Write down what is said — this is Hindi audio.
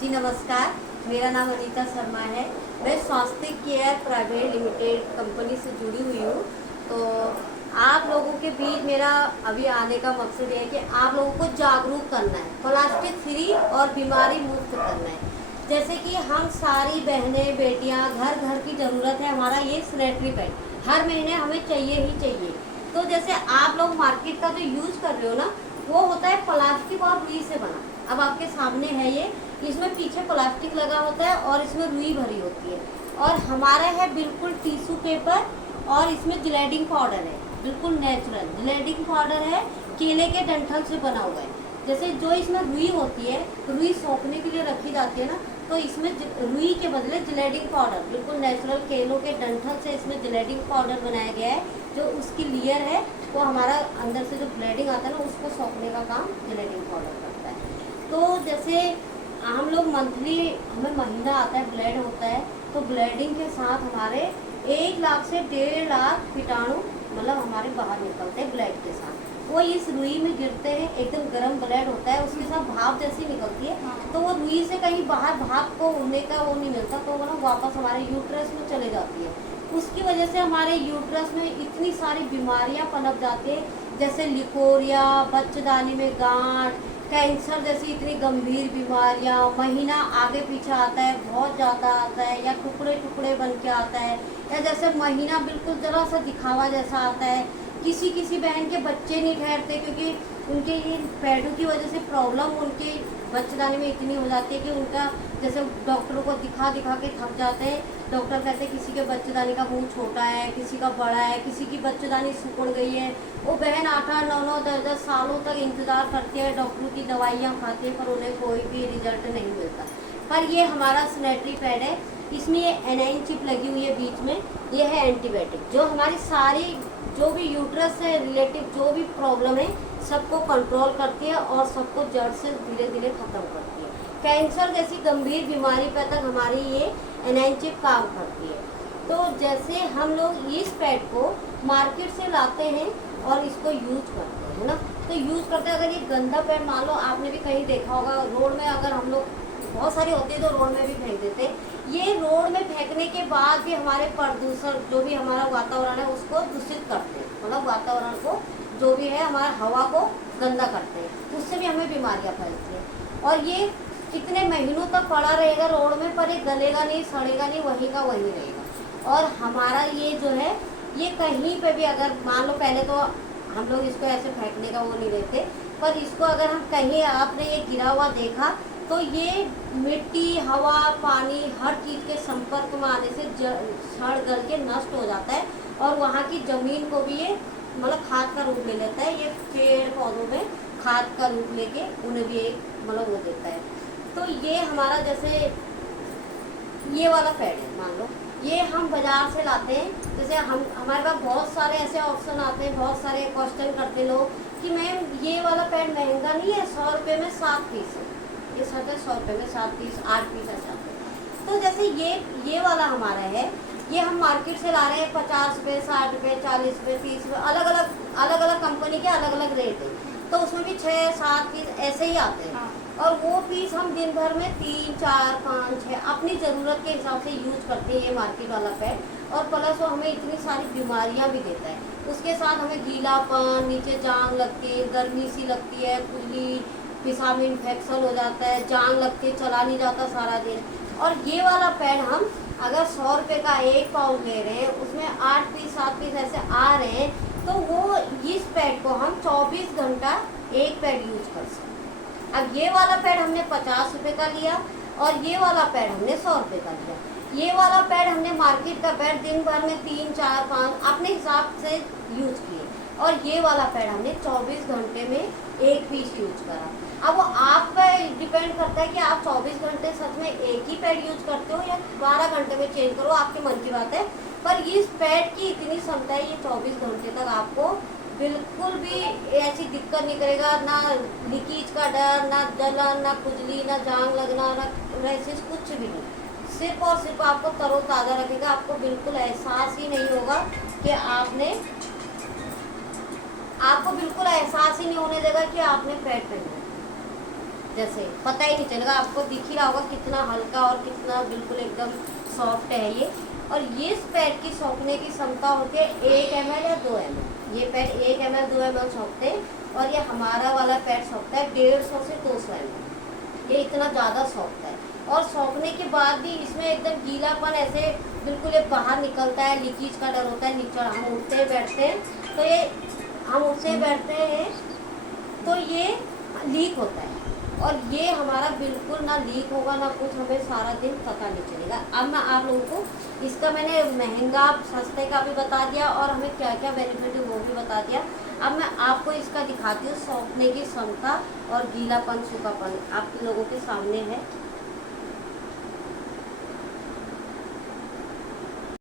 जी नमस्कार, मेरा नाम अनीता शर्मा है। मैं स्वास्थ्य केयर प्राइवेट लिमिटेड कंपनी से जुड़ी हुई हूँ। तो आप लोगों के बीच मेरा अभी आने का मकसद ये है कि आप लोगों को जागरूक करना है, प्लास्टिक फ्री और बीमारी मुक्त करना है। जैसे कि हम सारी बहनें बेटियाँ घर घर की ज़रूरत है, हमारा ये सैनिटरी पैड हर महीने हमें चाहिए ही चाहिए। तो जैसे आप लोग मार्केट का जो यूज़ कर रहे हो ना, वो होता है प्लास्टिक और रुई से बना। अब आपके सामने है ये, इसमें पीछे प्लास्टिक लगा होता है और इसमें रुई भरी होती है। और हमारा है बिल्कुल टिश्यू पेपर और इसमें जिलेटिन पाउडर है, बिल्कुल नेचुरल जिलेटिन पाउडर है, केले के डंठल से बना हुआ है। जैसे जो इसमें रुई होती है, रुई सोखने के लिए रखी जाती है ना, तो इसमें रुई के बदले जिलेटिन पाउडर, बिल्कुल नेचुरल केलों के डंठल से इसमें जिलेटिन पाउडर बनाया गया है। जो उसकी लेयर है वो हमारा अंदर से जो ब्लीडिंग आता है ना, उसको सोखने का काम जिलेटिन पाउडर करता है। तो जैसे हम लोग मंथली, हमें महीना आता है, ब्लड होता है, तो ब्लीडिंग के साथ हमारे 1 लाख से 1.5 लाख कीटाणु मतलब हमारे बाहर निकलते हैं ब्लड के साथ। वो इस रुई में गिरते हैं, एकदम गर्म ब्लड होता है, उसके साथ भाप जैसी निकलती है। तो वो रुई से कहीं बाहर भाप को उड़ने का वो नहीं मिलता, तो वो ना वापस हमारे यूट्रस में चले जाती है। उसकी वजह से हमारे यूट्रस में इतनी सारी बीमारियां पनप जाती है, जैसे लिकोरिया, बच्चेदानी में गांठ, कैंसर जैसी इतनी गंभीर बीमारियां। महीना आगे पीछे आता है, बहुत ज़्यादा आता है, या टुकड़े टुकड़े बन के आता है, या जैसे महीना बिल्कुल ज़रा सा दिखावा जैसा आता है। किसी किसी बहन के बच्चे नहीं ठहरते, क्योंकि उनके ये पैडों की वजह से प्रॉब्लम उनके बच्चेदानी में इतनी हो जाती है कि उनका, जैसे डॉक्टरों को दिखा दिखा के थक जाते हैं। डॉक्टर कहते हैं किसी के बच्चेदानी का मुंह छोटा है, किसी का बड़ा है, किसी की बच्चेदानी सिकुड़ गई है। वो बहन 8-8, 9-9, 10-10 सालों तक इंतज़ार करती है, डॉक्टरों की दवाइयाँ खाती है, पर उन्हें कोई भी रिजल्ट नहीं मिलता। पर ये हमारा सैनिटरी पैड है, इसमें ये एनाइन चिप लगी हुई है बीच में, ये है एंटीबायोटिक, जो हमारी सारी जो भी यूट्रस से रिलेटिव जो भी प्रॉब्लम है सबको कंट्रोल करती है और सबको जड़ से धीरे धीरे ख़त्म करती है। कैंसर जैसी गंभीर बीमारी पर तक हमारी ये एनाइन चिप काम करती है। तो जैसे हम लोग इस पैड को मार्केट से लाते हैं और इसको यूज करते हैं ना, तो यूज़ करते हैं। अगर ये गंदा पैड, मान लो आपने भी कहीं देखा होगा, रोड में अगर हम लोग, बहुत सारी होती है तो रोड में भी फेंक देते हैं। ये रोड में फेंकने के बाद भी हमारे प्रदूषण, जो भी हमारा वातावरण है उसको दूषित करते हैं, मतलब वातावरण को जो भी है हमारा हवा को गंदा करते हैं, उससे भी हमें बीमारियां फैलती हैं। और ये कितने महीनों तक पड़ा रहेगा रोड में, पर ये गलेगा नहीं, सड़ेगा नहीं, वहीं का वहीं रहेगा। और हमारा ये जो है, ये कहीं पे भी अगर मान लो, पहले तो हम लोग इसको ऐसे फेंकने का वो नहीं लेते, पर इसको अगर हम कहीं, आपने ये गिरा हुआ देखा, तो ये मिट्टी, हवा, पानी, हर चीज़ के संपर्क में आने से सड़ गल के नष्ट हो जाता है। और वहाँ की ज़मीन को भी ये मतलब खाद का रूप ले लेता है। ये पेड़ पौधों में खाद का रूप लेके उन्हें भी एक मतलब वो देता है। तो ये हमारा, जैसे ये वाला पैड है, मान लो ये हम बाज़ार से लाते हैं। जैसे हमारे पास बहुत सारे ऐसे ऑप्शन आते हैं, बहुत सारे क्वेश्चन करते लोग कि मैम ये वाला पैड महंगा नहीं है, 100 रुपये में 7 पीस है, ये सच है, 100 रुपये में 7 पीस, 8 पीस ऐसे आते हैं। तो जैसे ये वाला हमारा है, ये हम मार्केट से ला रहे हैं 50 रुपये, 60 रुपये, 40 रुपये, 30 रुपये, अलग अलग कंपनी के अलग अलग रेट है। तो उसमें भी 6-7 पीस ऐसे ही आते हैं। और वो पीस हम दिन भर में 3, 4, 5, 6 अपनी ज़रूरत के हिसाब से यूज करते हैं ये मार्केट वाला पैड। और प्लस वो हमें इतनी सारी बीमारियां भी देता है। उसके साथ हमें गीलापन, नीचे जांग लगती है, गर्मी सी लगती है, खुजली, पेशाब में इन्फेक्शन हो जाता है, जांग लगती है, चला नहीं जाता सारा दिन। और ये वाला पैड हम अगर 100 रुपये का 1 पाउच ले रहे हैं, उसमें 8 पीस 7 पीस ऐसे आ रहे हैं, तो वो इस पैड को हम 24 घंटा एक पैड यूज कर सकते हैं। अब ये वाला पैड हमने 50 रुपये का लिया और ये वाला पैड हमने 100 रुपये का लिया। ये वाला पैड हमने मार्केट का पैड दिन भर में 3, 4, 5 अपने हिसाब से यूज किए, और ये वाला पैड हमने 24 घंटे में 1 पीस यूज करा। अब वो आप पे डिपेंड करता है कि आप 24 घंटे सच में एक ही पैड यूज करते हो या 12 घंटे में चेंज करो, आपके मन की बात है। पर इस पैड की इतनी क्षमता है, ये 24 घंटे तक आपको बिल्कुल भी ऐसी दिक्कत नहीं करेगा, ना लीकेज का डर, ना जलन, ना खुजली, ना जांग लगना, ना रैशेस, कुछ भी नहीं। सिर्फ और सिर्फ आपको तरोताज़ा रखेगा। आपको बिल्कुल एहसास ही नहीं होगा कि आपको बिल्कुल एहसास ही नहीं होने देगा कि आपने पैड पहना। जैसे पता ही नहीं चलेगा, आपको दिख ही रहा होगा कितना हल्का और कितना बिल्कुल एकदम सॉफ्ट है ये। और ये पैड की सोखने की क्षमता होती है 1 ml या 2 ml। ये पैड 1 ml 2 ml सोखते हैं और ये हमारा वाला पैड सोखता है 150 से 200 ml। ये इतना ज़्यादा सॉफ्ट है और सोखने के बाद भी इसमें एकदम गीलापन ऐसे बिल्कुल ये बाहर निकलता है, लीकेज का डर होता है। नीचे हम उठते बैठते हैं तो ये हम उठते बैठते हैं तो ये लीक होता है और ये हमारा बिल्कुल ना लीक होगा ना कुछ, हमें सारा दिन पता नहीं चलेगा। अब मैं आप लोगों को इसका मैंने महंगा सस्ते का भी बता दिया और हमें क्या क्या बेनिफिट है वो भी बता दिया। अब मैं आपको इसका दिखाती हूँ सोखने की क्षमता और गीलापन सूखापन आप लोगों के सामने है।